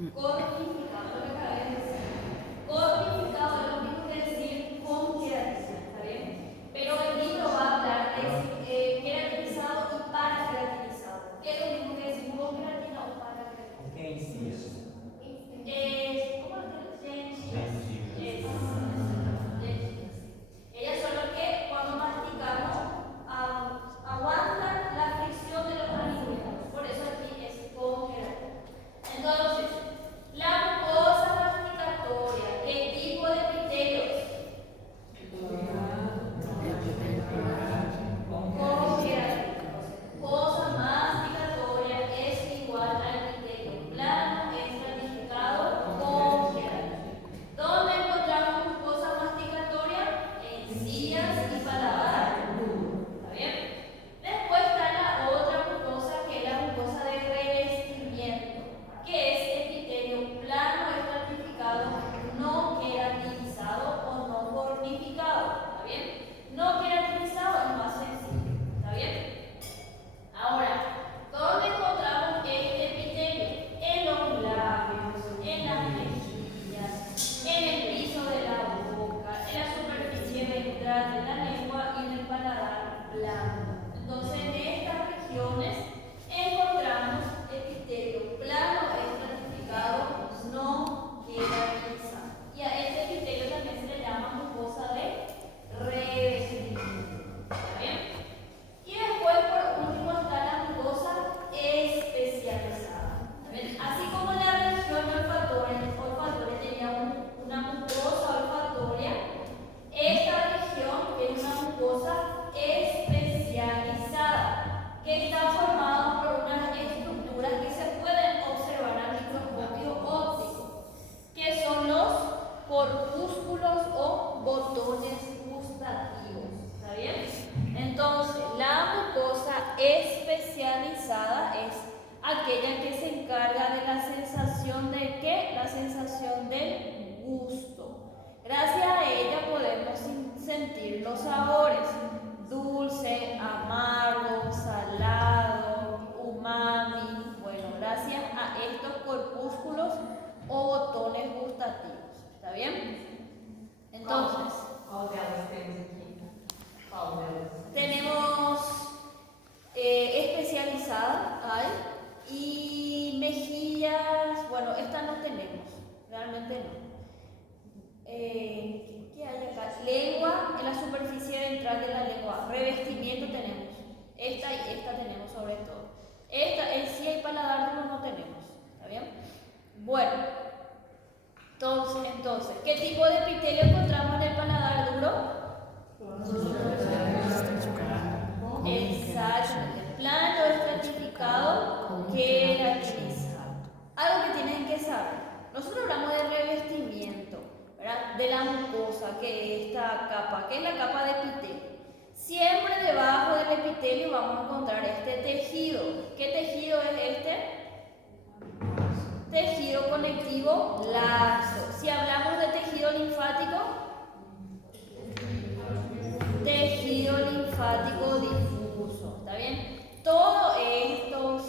Cortificado, lo que acabé de decir. Cortificado es lo mismo que decir con queratina, ¿está bien? Pero el libro va a hablar de queratinizado y paraceratinizado. ¿Qué es lo mismo que decir con queratina o paraceratina? ¿Cómo lo tienes? Ellas son las que cuando masticamos aguantan la fricción de los alimentos. Por eso aquí es con queratina. Entonces, la mucosa masticatoria, ¿qué tipo de epitelio es? Con queratina. Mucosa masticatoria es igual al epitelio plano estratificado con queratina. ¿Dónde encontramos mucosa masticatoria? Encías y paladar. ¿Está bien? Después está la otra mucosa, que es la mucosa de revestimiento, que es epitelio plano estratificado, no queratinizado o no cornificado. ¿Está bien? No queratinizado es más sencillo. ¿Está bien? Ahora, ¿dónde encontramos este epitelio? En los labios, en las mejillas, en el piso de la boca, en la superficie ventral de la lengua y en el paladar blando. Entonces, en estas regiones encontramos epitelio plano estratificado no queratinizado. Y a este epitelio también se le llama mucosa de revestimiento. ¿Está bien? Y después, por último, está la mucosa especializada. Así como la región olfatoria tenía una mucosa olfatoria, esta región tiene una mucosa especializada que está formada por unas estructuras que se pueden observar al microscopio óptico, que son los corpúsculos o botones gustativos. ¿Está bien? Entonces, la mucosa especializada es aquella que se encarga de la sensación de ¿qué? La sensación del gusto. Gracias a ella podemos sentir los sabores: dulce, amargo, salado, umami. Bueno, gracias a estos corpúsculos o botones gustativos. ¿Está bien? Entonces, tenemos especializada, ¿ay? Y mejillas, bueno, esta no tenemos, realmente no. ¿Qué hay acá? Lengua, en la superficie ventral de la lengua. Revestimiento tenemos. Esta y esta tenemos sobre todo. Esta, en sí y paladar duro no tenemos. ¿Está bien? Bueno, entonces, ¿qué tipo de epitelio encontramos en el paladar duro? Exactamente, plano estratificado queratinizado. Algo que tienen que saber: nosotros hablamos de revestimiento, ¿verdad? De la mucosa, que es esta capa, que es la capa de epitelio. Siempre debajo del epitelio vamos a encontrar este tejido. ¿Qué tejido es este? Tejido conectivo laxo. Si hablamos de tejido linfático, tejido linfático difuso. ¿Está bien? Todas estas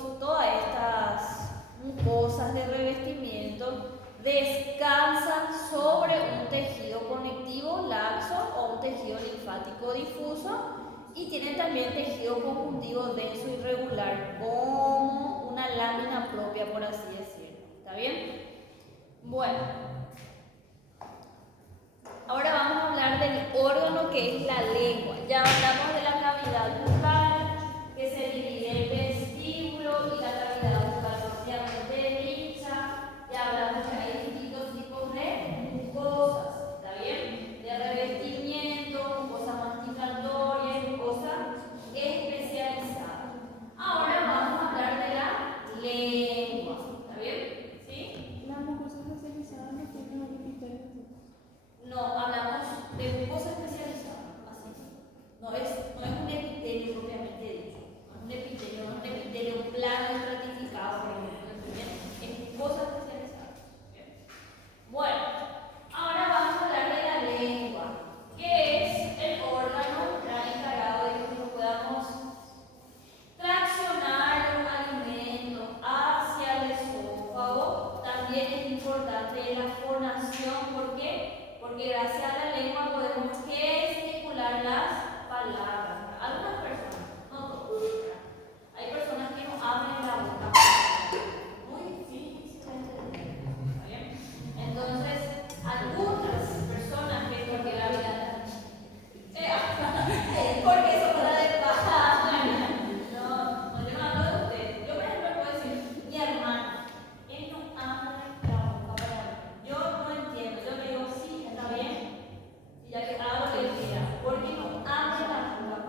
mucosas de revestimiento descansan sobre un tejido conectivo laxo o un tejido linfático difuso, y tienen también tejido conjuntivo denso y regular, como una lámina propia, por así decirlo. ¿Está bien? Bueno, ahora vamos a hablar del órgano que es la lengua. Ya hablamos de la cavidad bucal, que se divide en vestíbulo y la cavidad bucal propiamente dicha. Ya hablamos que hay distintos tipos de mucosas, ¿está bien? De revestimiento, mucosa masticatoria y mucosa especializada. Ahora vamos a hablar de la lengua, ¿está bien? ¿Sí? ¿Las mucosas especializadas no tienen un epitelio? No, hablamos de mucosa especializada, así. No es un epitelio propiamente dicho. No es un epitelio plano estratificado, por ejemplo. Es mucosa especializada. Bien. Bueno, ahora vamos a hablar de la lengua, que es el órgano encargado de que nosotros podamos traccionar los alimentos hacia el esófago, también también es importante la fonación. ¿Por qué? Porque gracias a la lengua podemos gesticular las palabras. Algunas personas, no todos, hay personas que no abren la boca. Muy difícilmente. ¿Está bien? Entonces, algunas personas que porque la vida porque eso para de bajar. No, yo no hablo de ustedes. Yo, por ejemplo, puedo decir, mi hermano, él no abre la boca para mí. Yo no entiendo. Yo le digo, sí, está bien. Y ya que hago lo que él quiera. Porque no abre la boca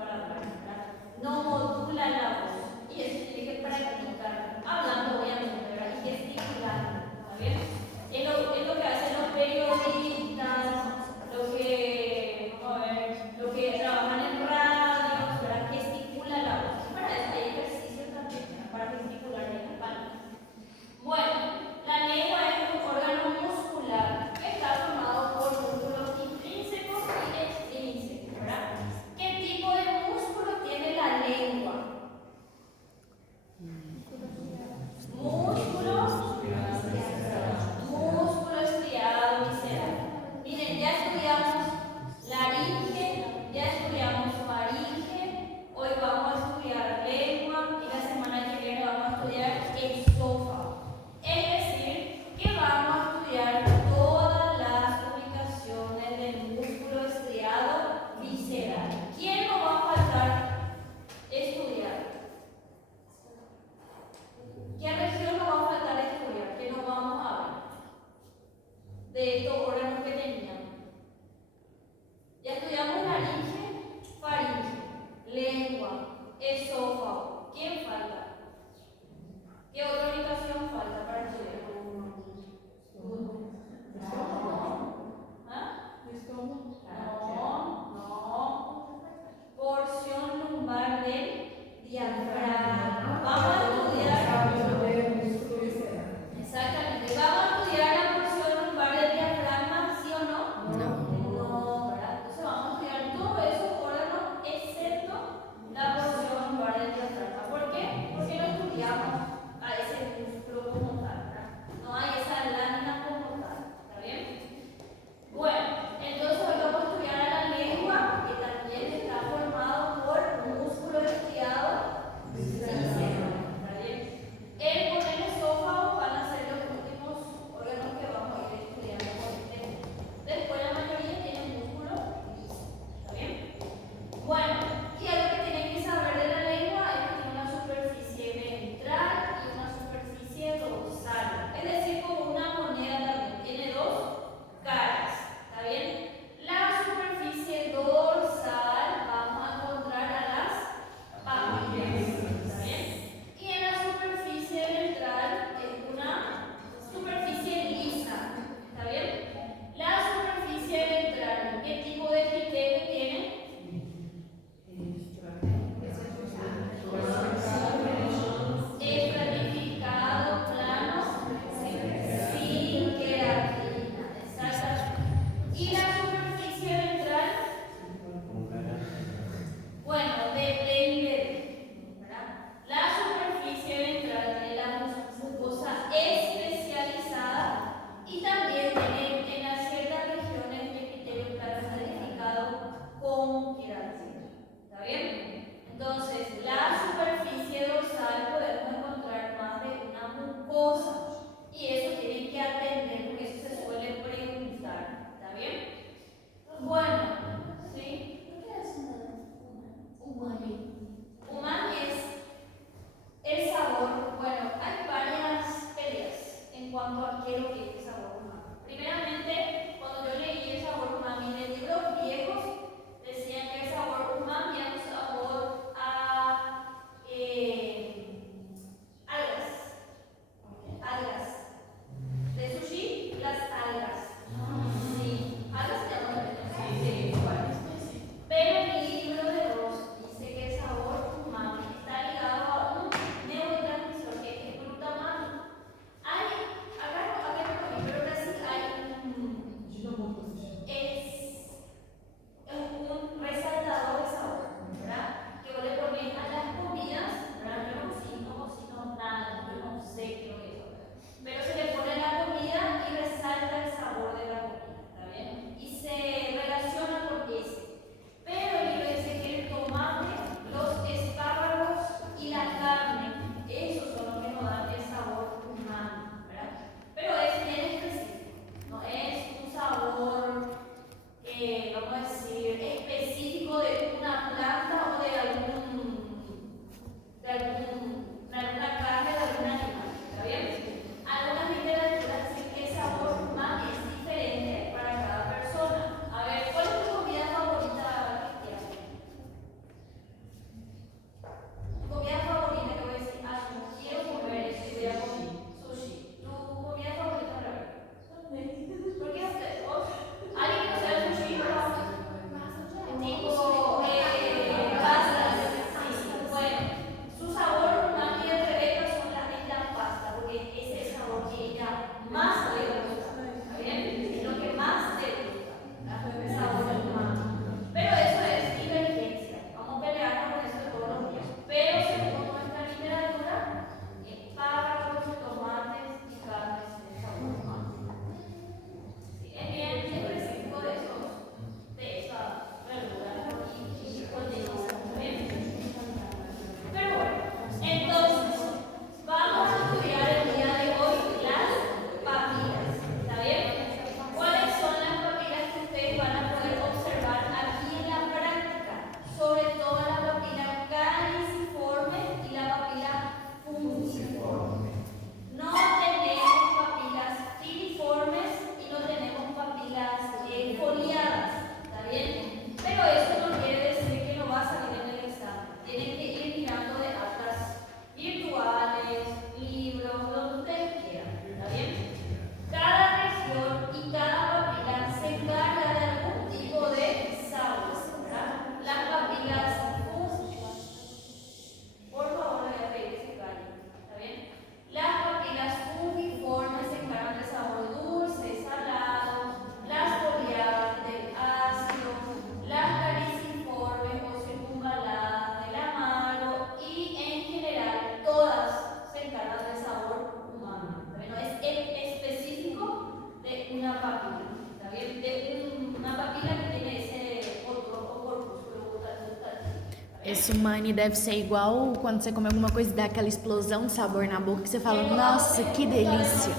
Isso, Mani, deve ser igual quando você come alguma coisa e dá aquela explosão de sabor na boca que você fala, nossa, que delícia.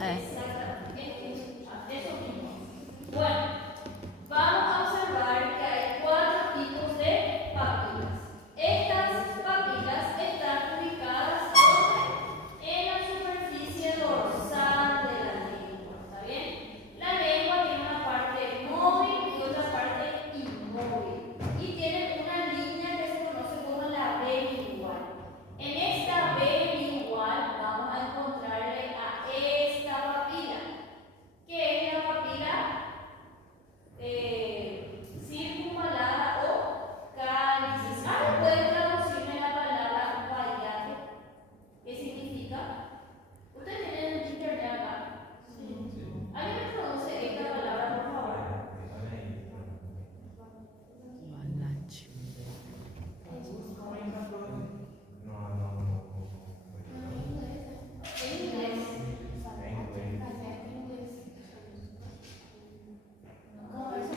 É. Eso mismo. Bueno, vamos a observar que hay 4 tipos de papilas. Estas papilas están ubicadas ¿dónde? En la superficie dorsal de la lengua. ¿Está bien? La lengua tiene una parte móvil y otra parte inmóvil. Y tiene una línea que se conoce como la B lingual. En esta B lingual vamos a encontrarle a esta papila, que es la papila circunvalada o cálicis. Ahora pueden traducirme la palabra vallaje. ¿Qué significa? ¿Ustedes tienen el internet acá? ¿Alguien me traduce esta palabra, por favor? Valate. En inglés. ¿Cómo es?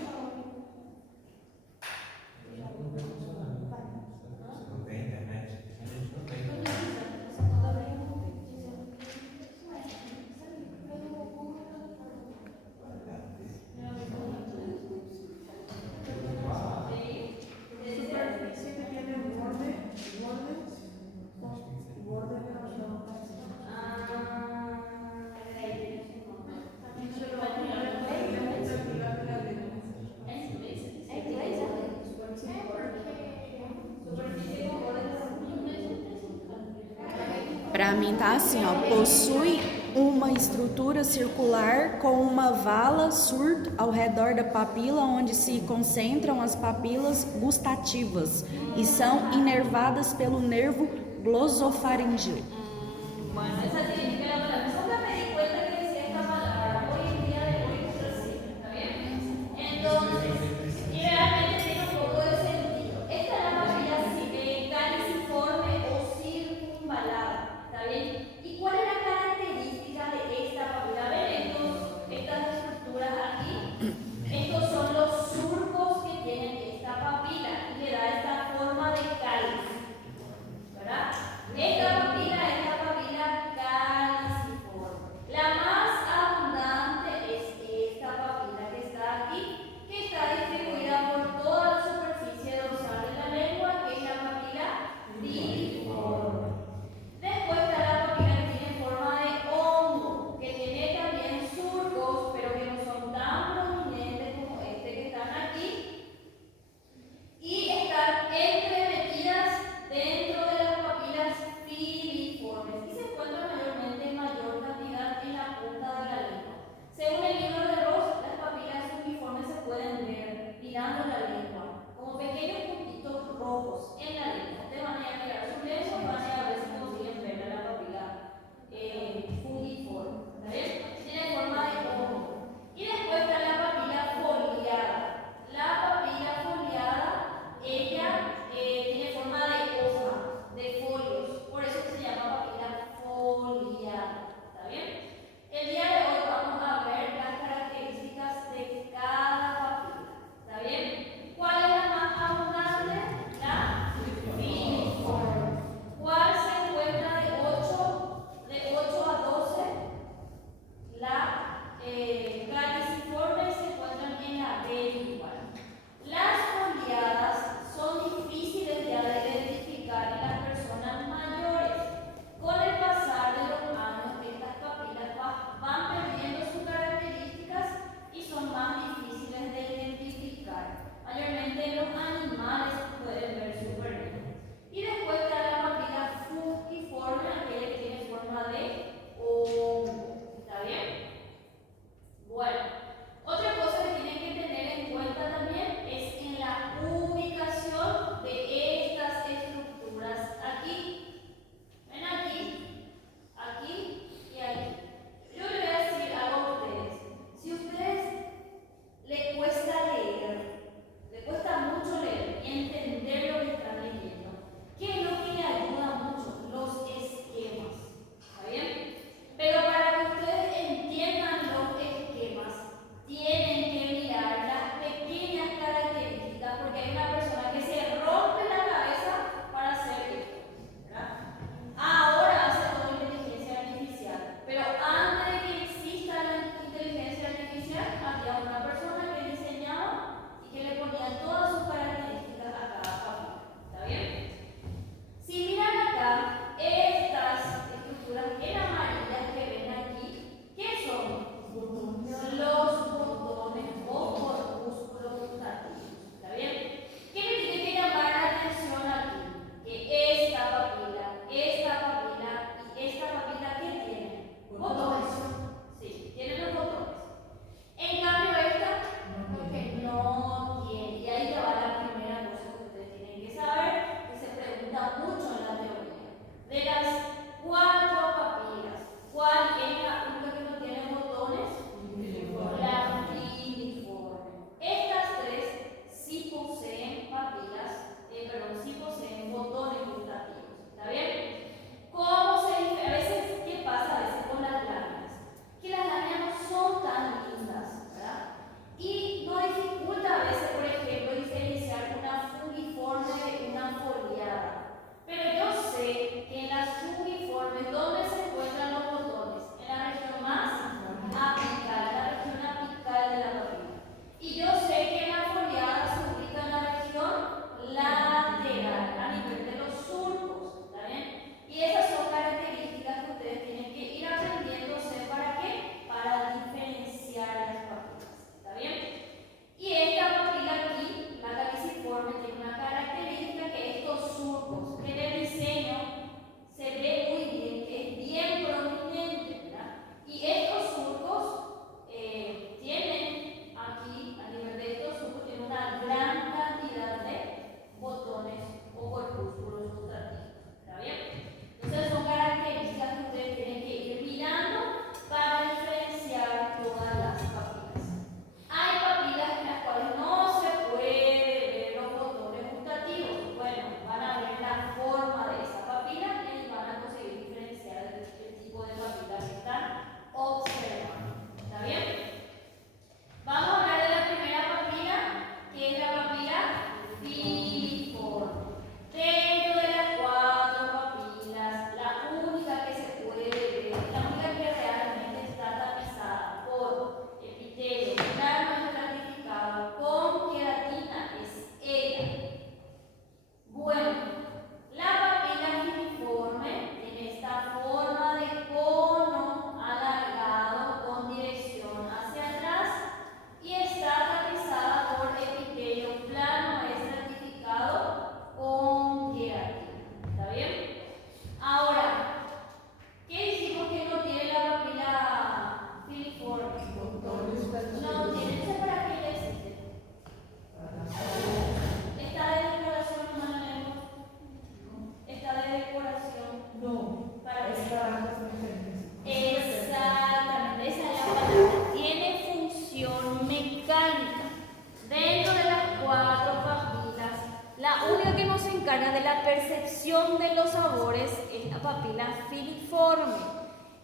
Superficie que tiene bordes Pra mim tá assim, ó, possui uma estrutura circular com uma vala surda ao redor da papila, onde se concentram as papilas gustativas e são inervadas pelo nervo glosofaríngeo. Bueno, esa significa la palabra. Nunca me di cuenta que decía esta palabra. Hoy en día de hoy es así. ¿Está bien? Entonces, y realmente tiene un poco de sentido. Esta es la papila caliciforme o circunvalada. ¿Está bien? ¿Y cuál es la característica de esta papila? ¿Ven estas estructuras aquí? Estos son los surcos que tienen esta papila y le da esta forma de cáliz. ¿Verdad? Esta papila es la papila cáliz. de la percepción de los sabores es la papila filiforme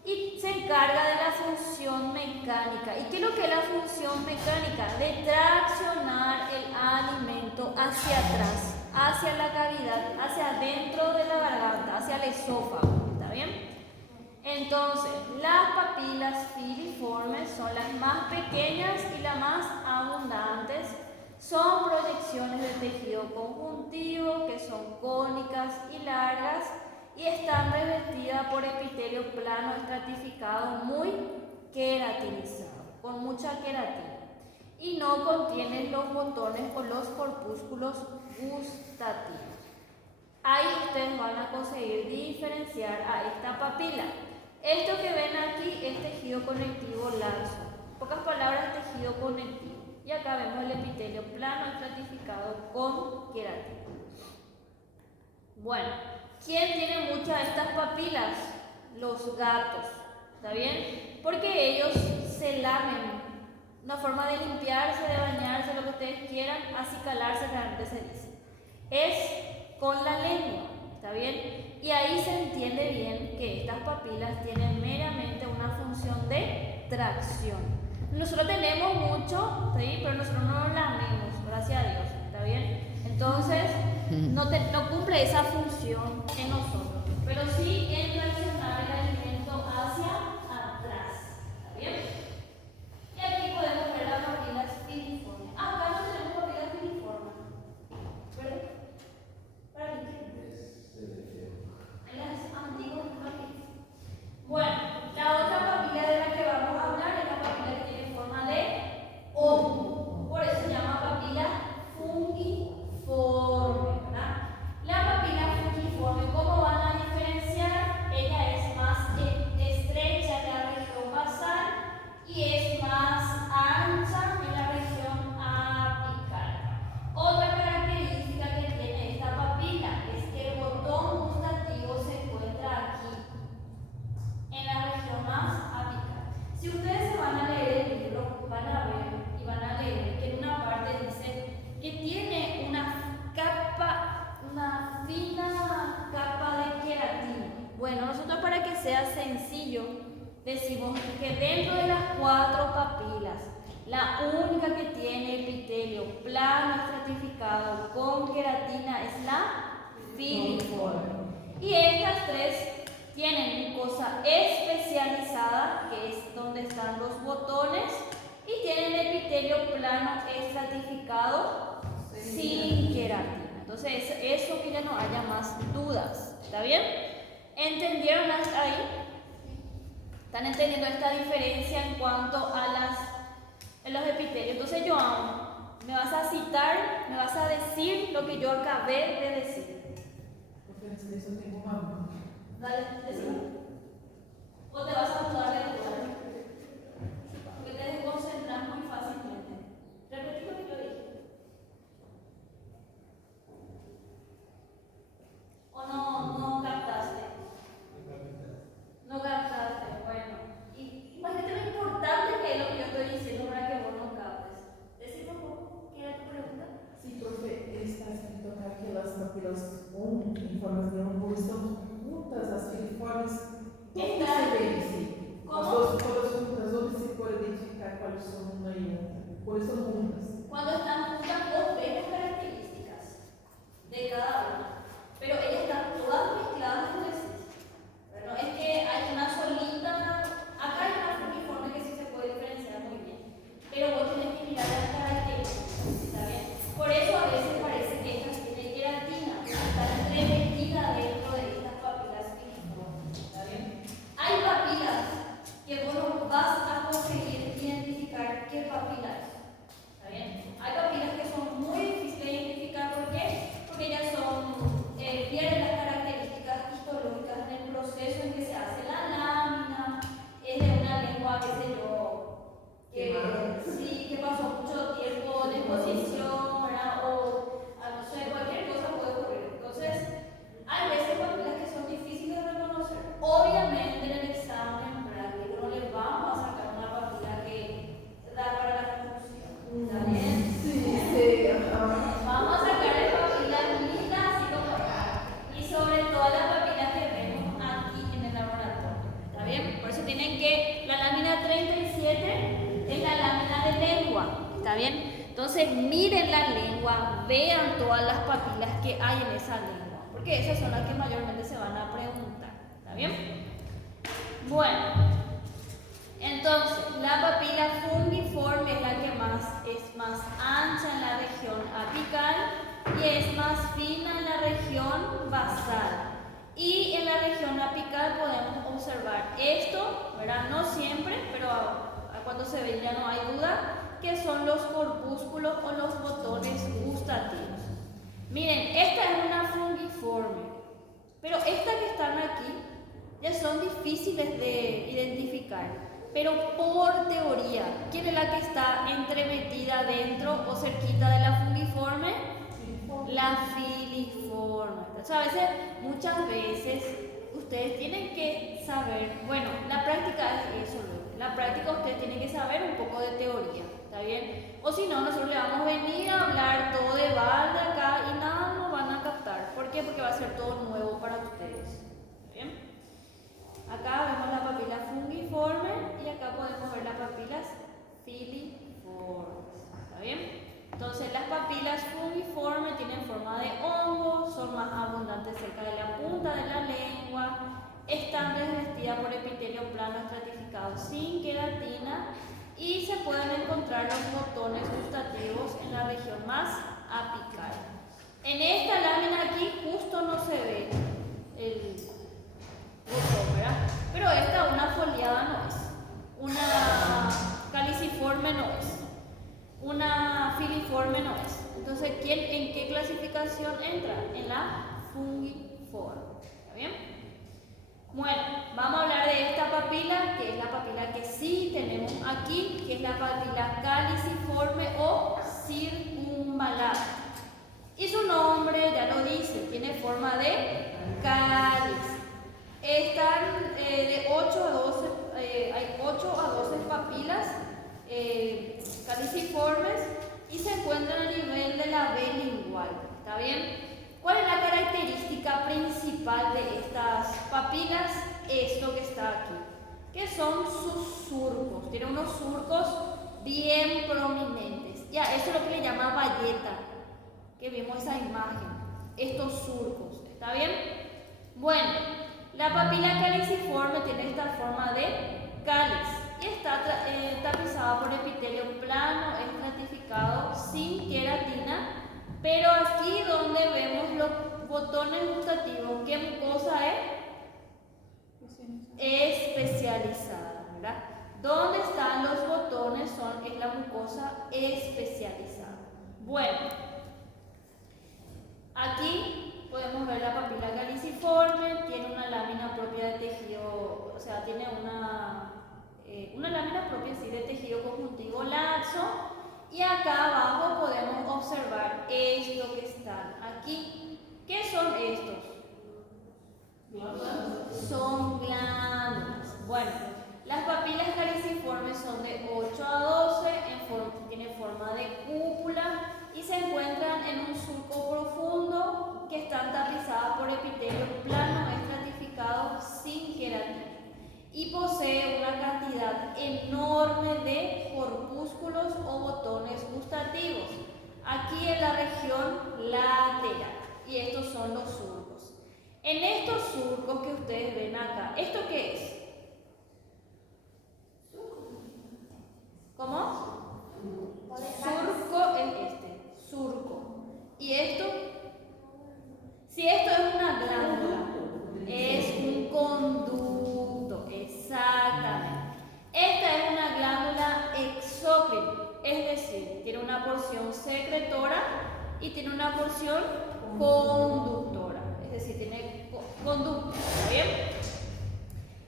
y se encarga de la función mecánica. ¿Y qué es lo que es la función mecánica? De traccionar el alimento hacia atrás, hacia la cavidad, hacia dentro de la garganta, hacia el esófago. ¿Está bien? Entonces, las papilas filiformes son las más pequeñas y las más abundantes. Son proyecciones de tejido conjuntivo que son cónicas y largas y están revestidas por epitelio plano estratificado muy queratinizado, con mucha queratina. Y no contienen los botones o los corpúsculos gustativos. Ahí ustedes van a conseguir diferenciar a esta papila. Esto que ven aquí es tejido conectivo laxo. En pocas palabras, tejido conectivo. Y acá vemos el epitelio plano estratificado con queratina. Bueno, ¿quién tiene muchas de estas papilas? Los gatos. ¿Está bien? Porque ellos se lamen. Una forma de limpiarse, de bañarse, lo que ustedes quieran, acicalarse, realmente se dice. Es con la lengua. ¿Está bien? Y ahí se entiende bien que estas papilas tienen meramente una función de tracción. Nosotros tenemos mucho, ¿sí? Pero nosotros no nos lamemos, gracias a Dios. ¿Está bien? Entonces, no cumple esa función en nosotros. Pero sí en traccionar el alimento hacia atrás. ¿Está bien? Y aquí podemos ver las papilas filiformes. Acá no tenemos papilas filiformes. ¿Verdad? ¿Para qué? Las antiguas papilas. Bueno, la otra papila de la que vamos a hablar es la papila que tiene forma de hongo. Por eso se llama papila fungiforme, ¿verdad? La papila fungiforme, ¿cómo van a diferenciar? Ella es más estrecha en la región basal y es más ancha en la región apical. Otra característica que tiene esta papila es que el botón gustativo se encuentra aquí, en la región más apical. Si ustedes se van a leer el libro, van a ver y van a leer que en una parte dice que tiene una fina capa de queratina. Bueno, nosotros para que sea sencillo, decimos que dentro de las 4 papilas, la única que tiene epitelio plano estratificado con queratina es la filiforme. Y estas 3 tienen mucosa especializada, que es donde están los botones, y tienen epitelio plano estratificado sin queratina. Entonces, eso que ya no haya más dudas. ¿Está bien? ¿Entendieron hasta ahí? ¿Están entendiendo esta diferencia en cuanto a los epitelios? Entonces, Joan, me vas a citar, me vas a decir lo que yo acabé de decir. Porque antes de eso tengo hambre. Dale, decime. O te vas a mudar de lugar. Porque te desconcentras muy fácilmente. Repetí lo que yo dije. ¿O no captaste? No captaste, bueno. Y imagínate lo importante que es lo que yo estoy diciendo para que vos no captes. Decime un poco, ¿qué era tu pregunta? Sí, profe, está escrito acá que las papilas en formas de hongo están juntas, as filiformes. ¿Dónde se ve ese? ¿Cómo? As duas todas juntas, ¿dónde se puede identificar cuáles son una y otra? ¿Cuáles son juntas? Cuando están juntas, vos ves las características de cada una. Pero ellas están todas mezcladas entre sí. Bueno, es que hay una solita, acá hay una filiforme que sí se puede diferenciar muy bien. Pero vos tenés que mirar las características, ¿está bien? Por eso a veces parece que esta tiene queratina, está revestida dentro de estas papilas filiformes, ¿está bien? Hay papilas que vos no vas a conseguir identificar qué papila es, ¿está bien? Hay papilas que son muy difíciles de identificar, ¿por qué? Porque ellas pierden las características histológicas en el proceso en que se hace la lámina, es de una lengua, qué sé yo, que pasó mucho tiempo de exposición, ¿verdad? O no sé, cualquier cosa puede ocurrir. Entonces, hay veces papilas que son difíciles de reconocer. Obviamente en el examen práctico no les vamos a sacar una papila que da para la confusión. ¿Está bien? Sí, sí. Vamos a sacarle papilas lindas así como lengua, ¿está bien? Entonces miren la lengua, vean todas las papilas que hay en esa lengua, porque esas son las que mayormente se van a preguntar, ¿está bien? Bueno, entonces la papila fungiforme es la que es más ancha en la región apical y es más fina en la región basal. Y en la región apical podemos observar esto, ¿verdad? No siempre, pero cuando se ve ya no hay duda, que son los corpúsculos o los botones gustativos. Miren, esta es una fungiforme, pero estas que están aquí ya son difíciles de identificar, pero por teoría, ¿quién es la que está entremetida dentro o cerquita de la fungiforme? La filiforme. Entonces, a veces, muchas veces, ustedes tienen que saber, bueno, la práctica es eso, en la práctica ustedes tienen que saber un poco de teoría, ¿está bien? O si no, nosotros le vamos a venir a hablar todo de balde acá y nada nos van a captar. ¿Por qué? Porque va a ser todo nuevo para ustedes, ¿está bien? Acá vemos la papila fungiforme y acá podemos ver las papilas filiformes, ¿está bien? Entonces las papilas fungiformes tienen forma de hongo, son más abundantes cerca de la punta de la lengua, están revestidas por epitelio plano estratificado sin queratina y se pueden encontrar los botones gustativos en la región más apical. En esta lámina aquí justo no se ve el botón, ¿verdad? Pero esta una foliada no es, una caliciforme no es, una filiforme no es. Entonces, ¿en qué clasificación entra? En la fungiforme. ¿Está bien? Bueno, vamos a hablar de esta papila, que es la papila que sí tenemos aquí, que es la papila caliciforme o circunvalada. Y su nombre ya lo dice, tiene forma de cáliz. Están de 8 a 12, hay 8 a 12 papilas caliciformes y se encuentran a nivel de la B lingual. ¿Está bien? ¿Cuál es la característica principal de estas papilas? Esto que está aquí, que son sus surcos. Tienen unos surcos bien prominentes. Ya, eso es lo que le llama bayeta, que vimos esa imagen, estos surcos. ¿Está bien? Bueno, la papila caliciforme tiene esta forma de cáliz y está tapizada por epitelio plano estratificado sin queratina, pero aquí donde vemos los botones gustativos, ¿qué mucosa es? Especializada, ¿verdad? ¿Dónde están los botones? Es la mucosa especializada. Bueno, aquí podemos ver la papila caliciforme, tiene una lámina propia de tejido, o sea, tiene una lámina propia sí, de tejido conjuntivo laxo, y acá abajo podemos observar esto que están aquí. ¿Qué son estos? Son glándulas. Bueno, las papilas caliciformes son de 8 a 12, tiene forma de cúpula y se encuentran en un surco profundo que están tapizadas por epitelio plano estratificado sin queratina y posee una cantidad enorme de corpúsculos o botones gustativos aquí en la región lateral, y estos son los surcos. En estos surcos que ustedes ven acá, ¿esto qué es? ¿Cómo? Surco es este, surco. ¿Y esto? Si esto es una glándula, es un conducto, exactamente. Esta es una glándula exócrina, es decir, tiene una porción secretora y tiene una porción conductora, es decir, tiene conducto, ¿está bien?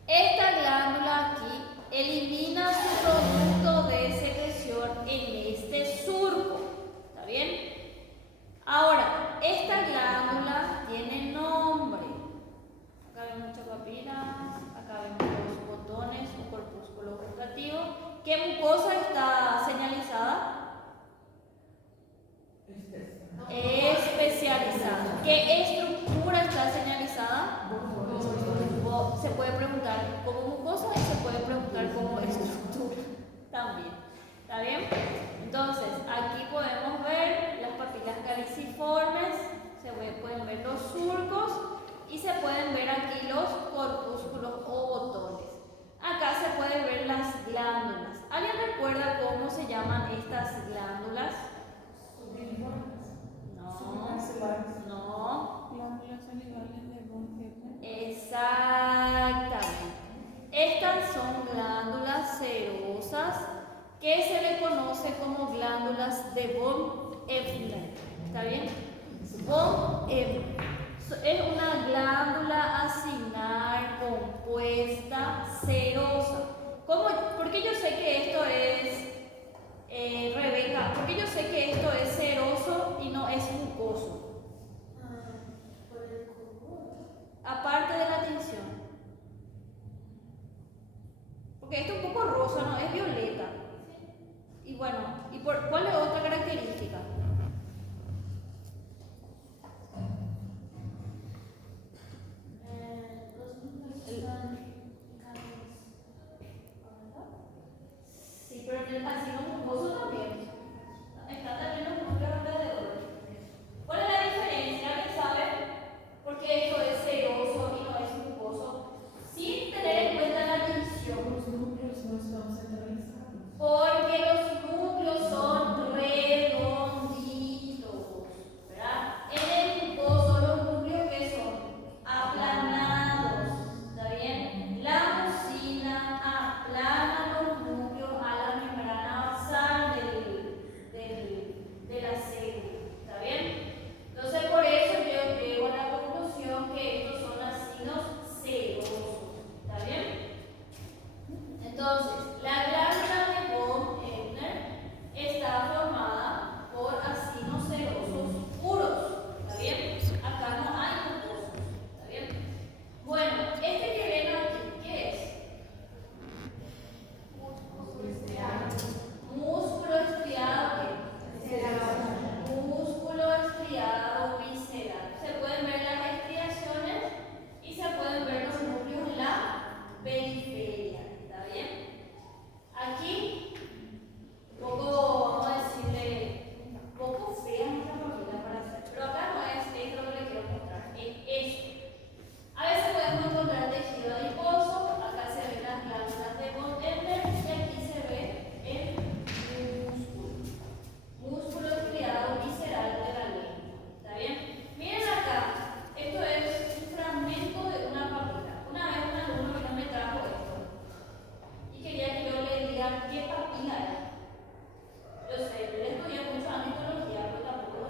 Esta glándula aquí elimina su producto de secreción en este surco, ¿está bien? Ahora, esta glándula tiene nombre. Acá vemos muchas papilas, acá vemos los botones o corpúsculos gustativos. ¿Qué mucosa está señalizada? Especializada. ¿Qué estructura está señalizada? Se puede preguntar como mucosa y se puede preguntar como estructura también. ¿Está bien? recuerda cómo se llaman estas glándulas? Subliminas. No. Submaxilares. No. Glándulas salivales de von Ebner. Exactamente. Estas son glándulas serosas que se le conoce como glándulas de von Ebner. ¿Está bien? Von Ebner. Es una glándula acinar compuesta serosa. ¿Cómo? ¿Por qué yo sé que esto es, Rebeca? ¿Por qué yo sé que esto es seroso y no es mucoso? Por el color. Aparte de la tinción. Porque esto es un poco rosa, ¿no? Es violeta. Y bueno, ¿cuál es otra característica? Los números están cargados. Sí, pero en el ácido mucoso también. Está también los núcleos alrededor. ¿Cuál es la diferencia? ¿Alguien sabe por qué esto es seroso y no es mucoso? Sin tener en cuenta la tinción. Los núcleos no están centralizados. Porque los núcleos son redonditos, ¿verdad? En el mucoso los núcleos que son aplanados, ¿está bien? La mucina aplana los núcleos a la membrana basal de la célula, ¿está bien? Entonces por eso yo llego a la conclusión que estos son ácidos serosos, ¿está bien? Entonces, la glándula de von Ebner está formada por ácidos serosos puros, ¿está bien? Acá no hay mucosos, ¿está bien? Bueno, este que ven aquí, ¿qué es? Músculo estriado. Músculo estriado, ¿qué? Músculo estriado visceral. Se pueden ver las estriaciones y se pueden ver los núcleos en la periferia. ¿Está bien? Aquí, un poco, vamos a decirle, un poco fea nuestra papila para hacer, pero acá no es esto lo que le quiero mostrar, es esto. A veces podemos encontrar tejido adiposo, acá se ven las glándulas de von Ebner y aquí se ve el músculo estriado visceral de la lengua. ¿Está bien? Miren acá, esto es un fragmento de una papila. Una vez un alumno que no me trajo esto y quería que yo le diga qué papila era. Yo sé, yo estudié mucho anatología, pero tampoco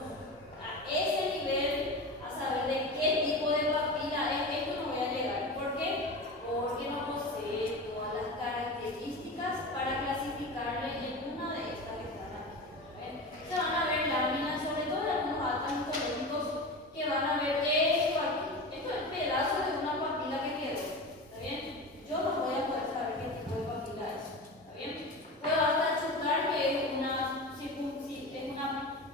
a ese nivel, a saber de qué tipo de papila es, esto no voy a llegar. ¿Por qué? Porque no posee todas las características para clasificarle en una de estas que están aquí. ¿Ven? Se van a ver láminas, sobre todo en algunos actas oncológicos, que van a ver esto aquí. Esto es el pedazo de una papila que quedó. ¿Está bien? Yo no voy a poder saber qué tipo de papila es. ¿Está bien? Puedo hasta chutar que es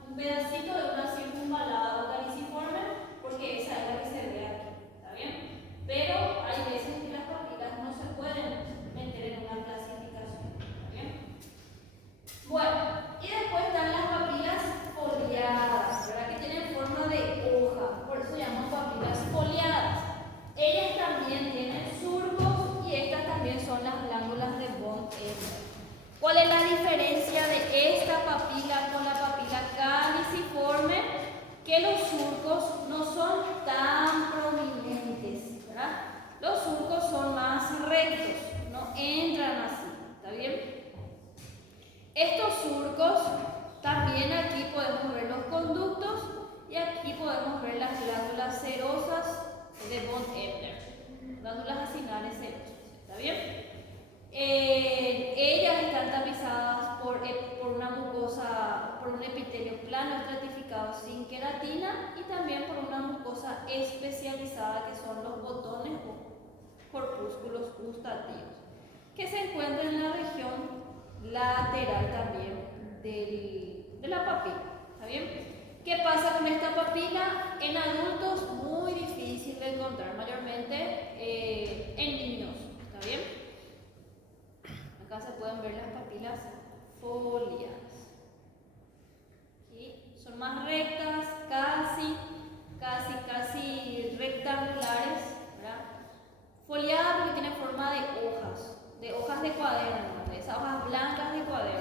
un pedacito de una circunvalada o caliciforme, porque esa es la que se ve aquí. ¿Está bien? Pero hay veces que las papilas no se pueden meter en una clasificación. ¿Está bien? Bueno, y después están las papilas foliadas, ¿verdad? Que tienen forma de hoja, por eso se llaman papilas foliadas. Ellas también tienen surcos y estas también son las glándulas de von Ebner. ¿Cuál es la diferencia de esta papila con la papila caliciforme? Que los surcos no son tan prominentes, ¿verdad? Los surcos son más rectos, no entran así, ¿está bien? Estos surcos, también aquí podemos ver los conductos y aquí podemos ver las glándulas serosas de von Ebner, glándulas acinares serosas, ¿está bien? Ellas están tapizadas por una mucosa, por un epitelio plano estratificado sin queratina y también por una mucosa especializada que son los botones o corpúsculos gustativos, que se encuentran en la región lateral también de la papila. ¿Está bien? ¿Qué pasa con esta papila? En adultos muy difícil de encontrar, mayormente en niños. ¿Está bien? Acá se pueden ver las papilas foliadas. ¿Sí? Son más rectas, casi rectangulares, ¿verdad? Foliada porque tiene forma de hojas de cuaderno, de esas hojas blancas de cuaderno.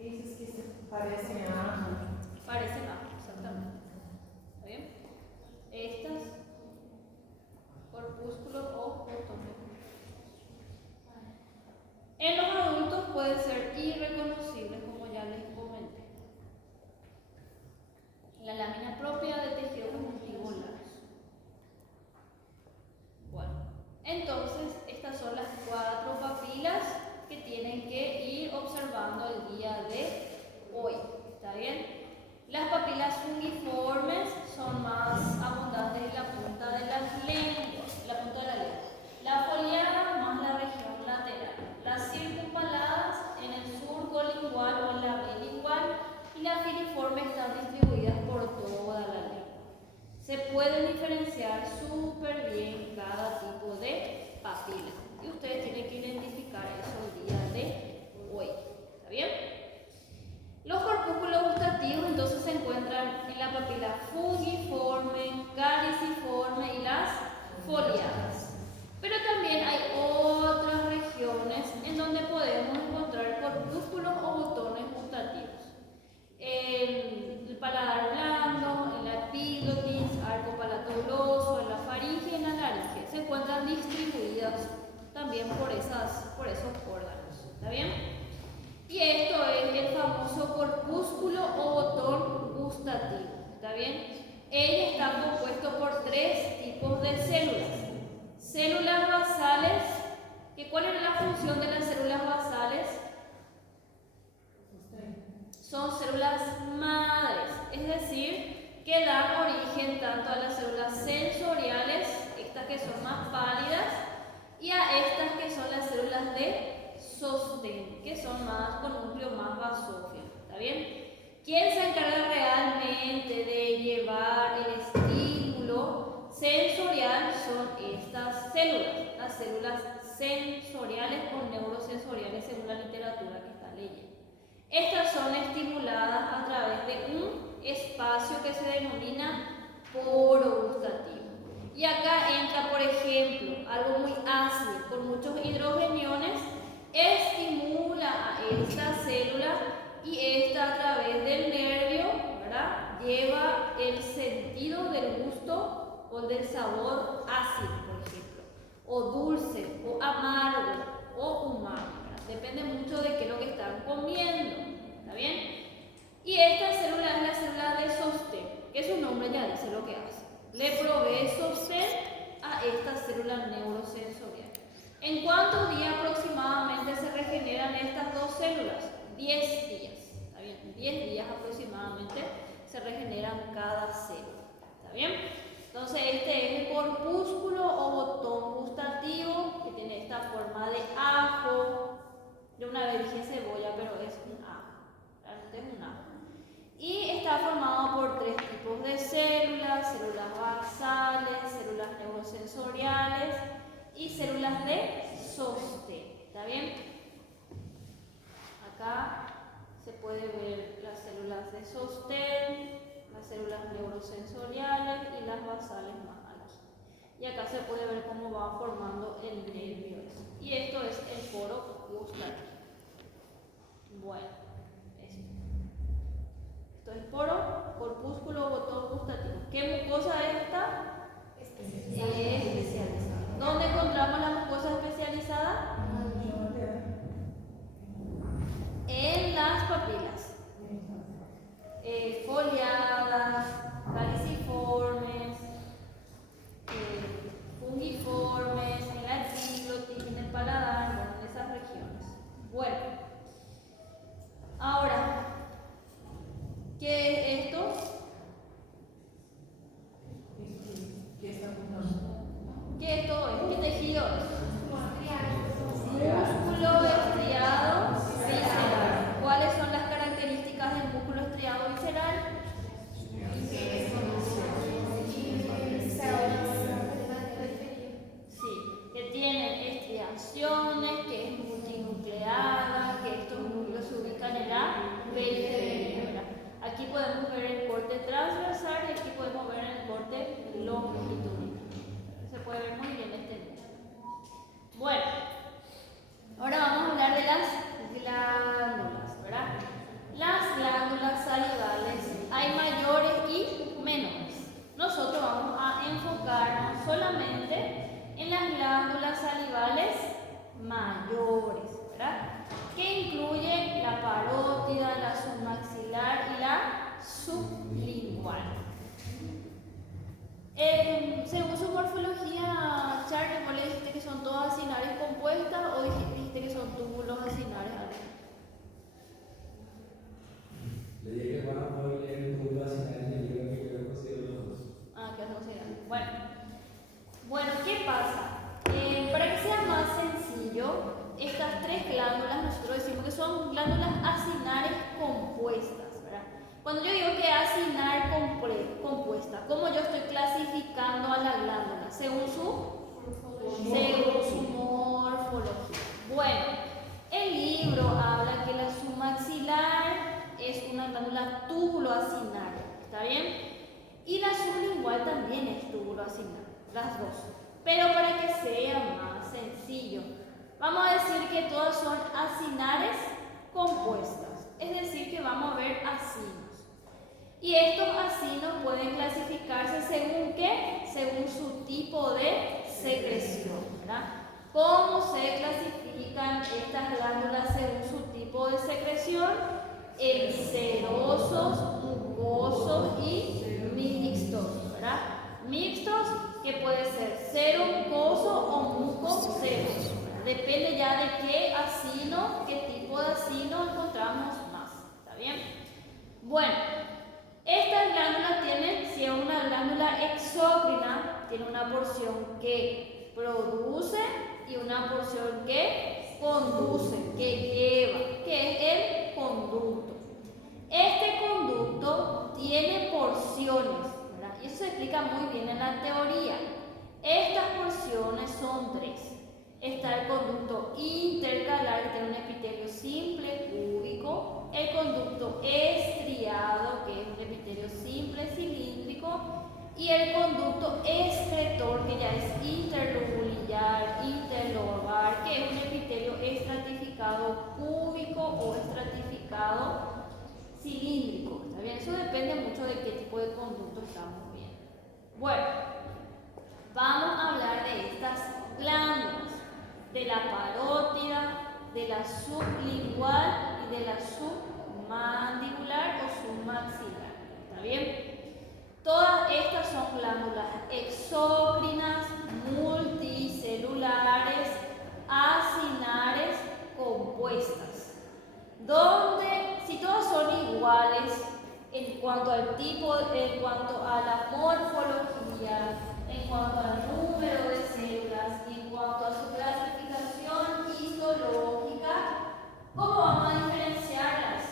Esses que se parecem a árvore. Parecen ajo, exactamente. ¿Está bien? Estas, corpúsculos o botones. En los adultos puede ser irreconocible, como ya les comenté. La lámina propia de tejido conjuntivo laxo. Bueno, entonces estas son las 4 papilas que tienen que ir observando el día de hoy. ¿Está bien? Las papilas fungiformes son más abundantes en la punta de las lenguas, la punta de la lengua. La foliada más la región lateral. Las circunvaladas en el surco lingual o en la bilingual y las filiformes están distribuidas por toda la lengua. Se puede diferenciar súper bien cada tipo de papila y ustedes tienen que identificar eso el día de hoy. ¿Está bien? Los corpúsculos gustativos entonces se encuentran en la papila fungiforme, caliciforme y las foliadas. Pero también hay otras regiones en donde podemos encontrar corpúsculos o botones gustativos. El paladar blando, en la epiglotis, arco palatobloso, en la faringe y en la laringe se encuentran distribuidas también por esos órganos. ¿Está bien? Y esto es el famoso corpúsculo o botón gustativo. ¿Está bien? Él está compuesto por 3 tipos de células. Células basales, ¿cuál es la función de las células basales? Son células madres, es decir, que dan origen tanto a las células sensoriales, estas que son más pálidas, y a estas que son las células de sostén, que son más con núcleo más basófilo. ¿Está bien? ¿Quién se encarga realmente de llevar el estímulo sensorial? Son estas células, las células sensoriales o neurosensoriales según la literatura que está leyendo. Estas son estimuladas a través de un espacio que se denomina poro gustativo. Y acá entra, por ejemplo, algo muy ácido con muchos hidrogeniones, estimula a esta célula y esta a través del nervio, ¿verdad?, lleva el sentido del gusto o del sabor ácido, por ejemplo, o dulce, o amargo, o humano. Depende mucho de qué es lo que están comiendo. ¿Está bien? Y esta célula es la célula de sostén, que su nombre ya dice lo que hace. Le provee sostén a esta célula neurosensorial. ¿En cuántos días aproximadamente se regeneran estas dos células? 10 días. ¿Está bien? 10 días aproximadamente se regeneran cada célula. ¿Está bien? Entonces este es el corpúsculo o botón gustativo que tiene esta forma de ajo. Yo una vez dije cebolla, pero es un ajo. Realmente es un ajo. Y está formado por 3 tipos de células: células basales, células neurosensoriales y células de sostén. ¿Está bien? Acá se puede ver las células de sostén, las células neurosensoriales y las basales más aquí. Y acá se puede ver cómo va formando el nervio. Y esto es el poro gustativo. Bueno, esto es poro, corpúsculo, botón gustativo. ¿Qué mucosa es esta? Especializada. ¿Dónde encontramos la mucosa especializada? En las papilas. Foliadas, caliciformes, fungiformes, en la epiglotis, en el paladar, bueno, en esas regiones. Bueno, ahora, ¿qué es esto? mayores, ¿verdad? Que incluye la parótida, la submaxilar y la sublingual. Según su morfología, Charlie, ¿vos le dijiste que son todas acinares compuestas o dijiste que son túbulos acinares? Le dije que van a poder leer el túbulo acinares en el libro que yo le considero los dos. Ah, que hacemos allá. Bueno, ¿qué pasa? Para que sea más sencillo, estas tres glándulas nosotros decimos que son glándulas acinares compuestas, ¿verdad? Cuando yo digo que acinar compuesta, ¿cómo yo estoy clasificando a la glándula? Según su morfología. Bueno, el libro habla que la submaxilar es una glándula tubuloacinaria, ¿está bien? Y la sublingual también es tubuloacinaria, las dos. Pero para que sea más sencillo, vamos a decir que todas son acinares compuestas, es decir que vamos a ver acinos. Y estos acinos pueden clasificarse según ¿qué? Según su tipo de secreción, ¿verdad? ¿Cómo se clasifican estas glándulas según su tipo de secreción? En serosos, mucosos y mixtos, ¿verdad? Mixtos, que puede ser sero mucoso o mucoseroso. Depende ya de qué acino, qué tipo de acino encontramos más. ¿Está bien? Bueno, estas glándulas tienen, si es una glándula exócrina, tiene una porción que produce y una porción que conduce, que lleva, que es el conducto. Este conducto tiene porciones, ¿verdad? Y eso se explica muy bien en la teoría. Estas porciones son tres. Está el conducto intercalar, que tiene un epitelio simple cúbico, el conducto estriado, que es un epitelio simple cilíndrico, y el conducto excretor, que ya es interlobulillar, interlobar, que es un epitelio estratificado cúbico o estratificado cilíndrico. ¿Está bien? Eso depende mucho de qué tipo de conducto estamos viendo. Bueno, vamos a hablar de estas glándulas, de la parótida, de la sublingual y de la submandibular o submaxilar. ¿Está bien? Todas estas son glándulas exócrinas, multicelulares, acinares, compuestas, donde si todas son iguales en cuanto al tipo, en cuanto a la morfología, en cuanto al número de células y en cuanto a su clasificación histológica, ¿cómo vamos a diferenciarlas?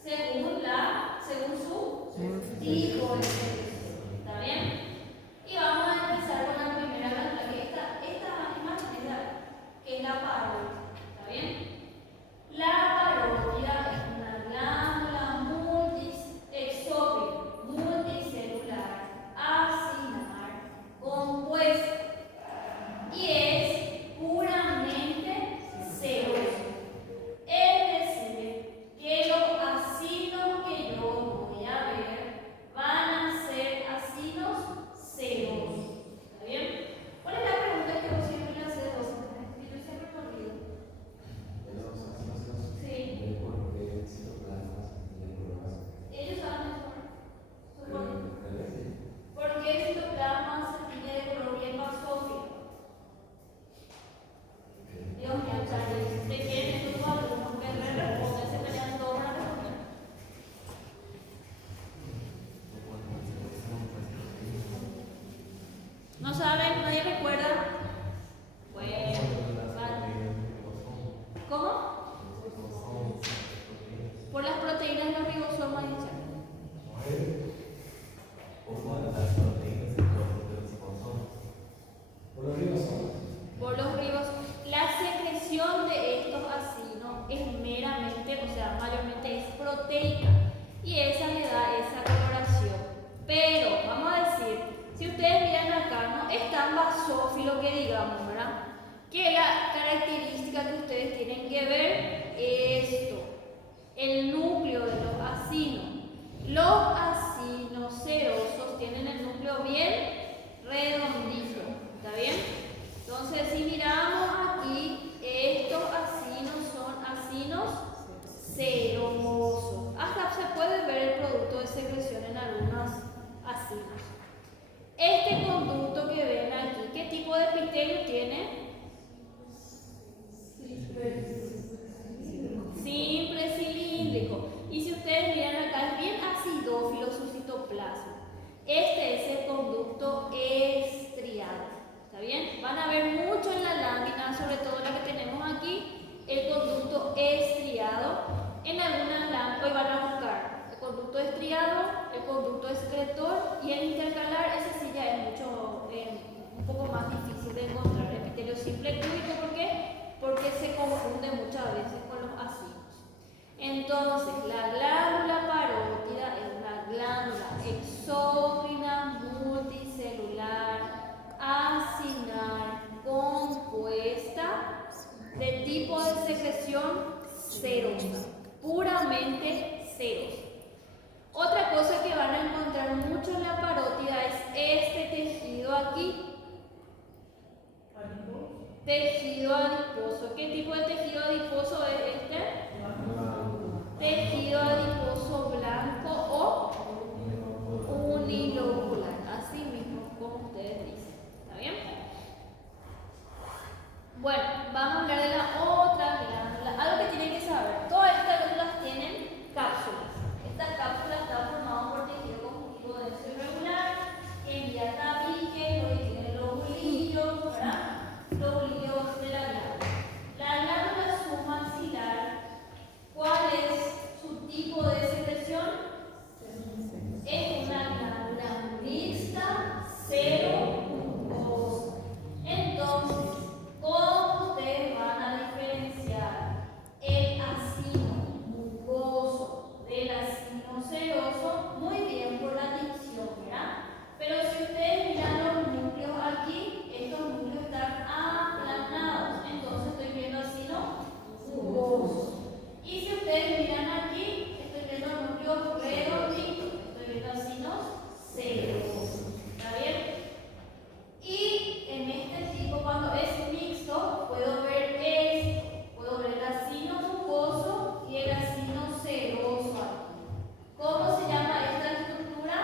Según su tipo de secreción. ¿Está bien? Y vamos a empezar con la primera glándula, que esta imagen que es la parótida. ¿Está bien? La parótida es una glándula multicelular, acinar, compuesta y es puramente seroso. Es decir, que los acinos que yo voy a ver van a ser acinos serosos. ¿Está bien? ¿Cuál es la pregunta que vos siempre le haces vos? Que yo siempre me olvido. Sí. Ellos saben eso. ¿Por qué el citoplasma se tiñe de color bien basófilo? Dios mío, Charlie, ¿te quieren tus alumnos que responden? Se pelean todos para responder. ¿No saben? ¿Nadie recuerda? Bueno, vale. ¿Cómo? Por las proteínas de los ribosomas, dice. Por los ribosomas. La secreción de estos acinos es meramente, o sea, mayormente es proteica y esa le da esa coloración. Pero, vamos a decir, si ustedes miran acá, no es tan basófilo que digamos, ¿verdad? Que la característica que ustedes tienen que ver es esto, el núcleo de los acinos. Los acinos serosos tienen el núcleo bien redondito, ¿está bien? Entonces, si miramos aquí, es pequeño tiene simple cilíndrico. Y si ustedes miran acá, es bien acidófilo su citoplasma. Este es el conducto estriado. ¿Está bien? Van a ver mucho en la lámina, sobre todo la que tenemos aquí, el conducto estriado. En algunas láminas, hoy van a buscar el conducto estriado, el conducto excretor y el intercalar. Ese sí ya es un poco más difícil de encontrar. El epitelio simple cúbico, ¿por qué? Porque se confunde muchas veces con los ácidos. Entonces, la glándula parótida es una glándula exócrina multicelular acinar compuesta de tipo de secreción serosa, puramente serosa. Otra cosa que van a encontrar mucho en la parótida es este tejido aquí. Tejido adiposo. ¿Qué tipo de tejido adiposo es este? Tejido adiposo blanco o unilocular, así mismo como ustedes dicen. ¿Está bien? Bueno, vamos a hablar de la otra glándula. Algo que tienen que saber: todas estas glándulas tienen cápsulas. Estas cápsulas están formadas por tejido conjuntivo denso irregular que envía tabiques, lo que tienen los bolillos, ¿verdad? Los bolillos de la glándula. La glándula submaxilar, ¿cuál es su tipo de secreción? Es una glándula mixta, cero mucosa. Entonces, ¿cómo ustedes van a diferenciar el acino mucoso del acino seroso? Muy bien, por la dicción, ¿verdad? Pero si ustedes miran los núcleos aquí, estos núcleos están aplanados. Entonces estoy viendo acino mucoso. Y si ustedes miran aquí, estoy viendo núcleos redonditos. Estoy viendo acinos serosos. ¿Está bien? Y en este tipo, cuando es mixto, puedo ver esto. Puedo ver el acino mucoso y el acino seroso aquí. ¿Cómo se llama esta estructura?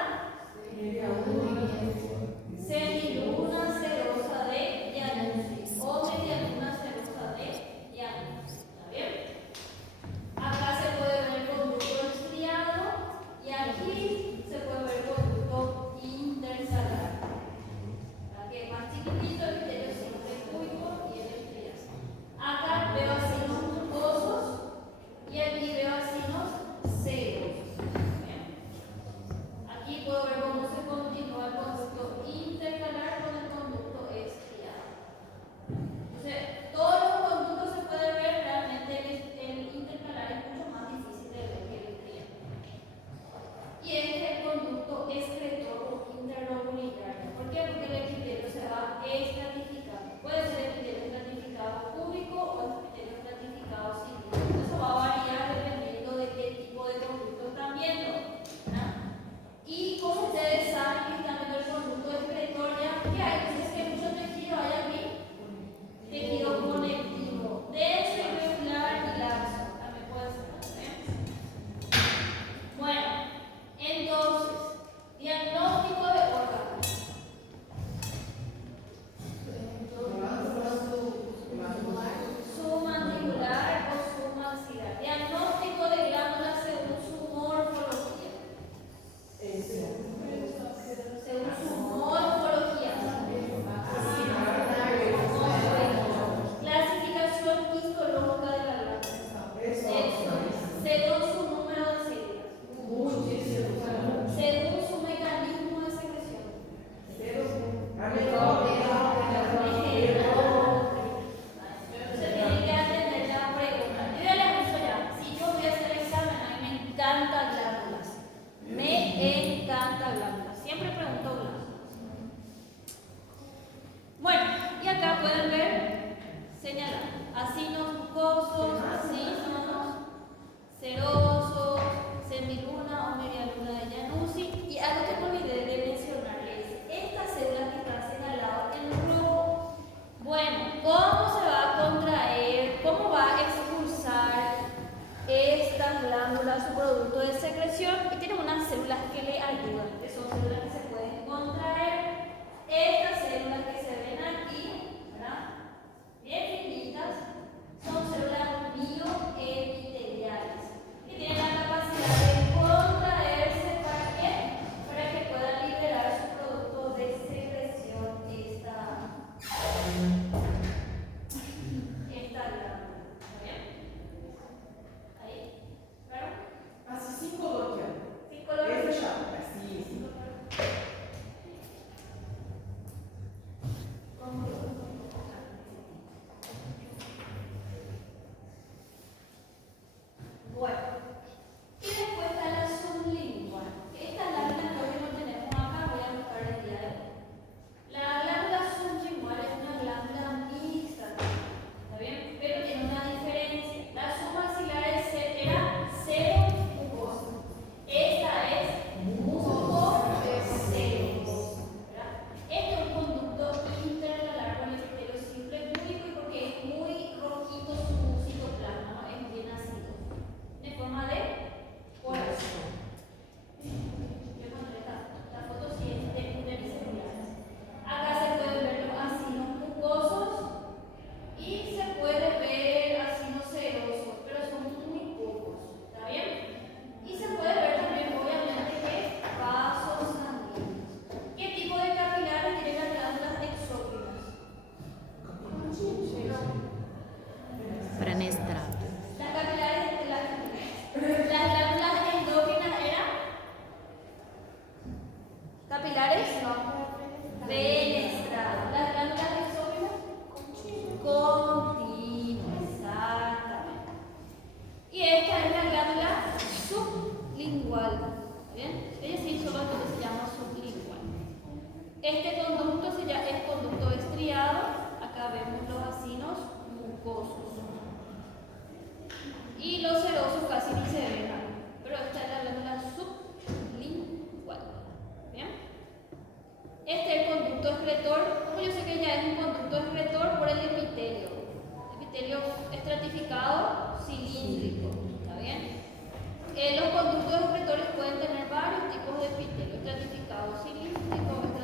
Semiluna serosa de Janus o medialuna serosa de Janus. ¿Está bien? Acá se puede ver el conducto estriado y aquí se puede ver el conducto intersalar. Aquí es más chiquitito, el epitelio simple cúbico y el estriado. Acá veo acinos mucosos y aquí veo acinos serosos. ¿Bien? Aquí puedo ver cómo se continúa el conducto intercalar con el conducto estriado. Entonces, todos los conductos se pueden ver, realmente el intercalar es mucho más difícil de ver que el estriado. Y este es el conducto excretor o interlobulitario. ¿Por qué? Porque el epitelio se va estratificando. Puede ser epitelio estratificado cúbico o epitelio estratificado cilíndrico. Eso va a variar dependiendo de qué tipo de conducto están viendo, ¿verdad? Y como ustedes saben que están viendo el conducto excretor, ya que hay veces que mucho tejido hay aquí, tejido conectivo, denso, irregular y laxo. También puede ser, ¿eh? Bueno, entonces, diagnóstico de órganos. Submandibular o submaxilar. Diagnóstico de glándulas según su morfología. Según su morfología. Este conducto es conducto estriado. Acá vemos los acinos mucosos. Y los serosos casi ni se ven, pero esta es la glándula sublingual. ¿Bien? Este es el conducto excretor. Como yo sé que ya es un conducto excretor por el epitelio. Epitelio estratificado cilíndrico. ¿Está bien? Los conductos excretores pueden tener varios tipos de epitelio: estratificado cilíndrico,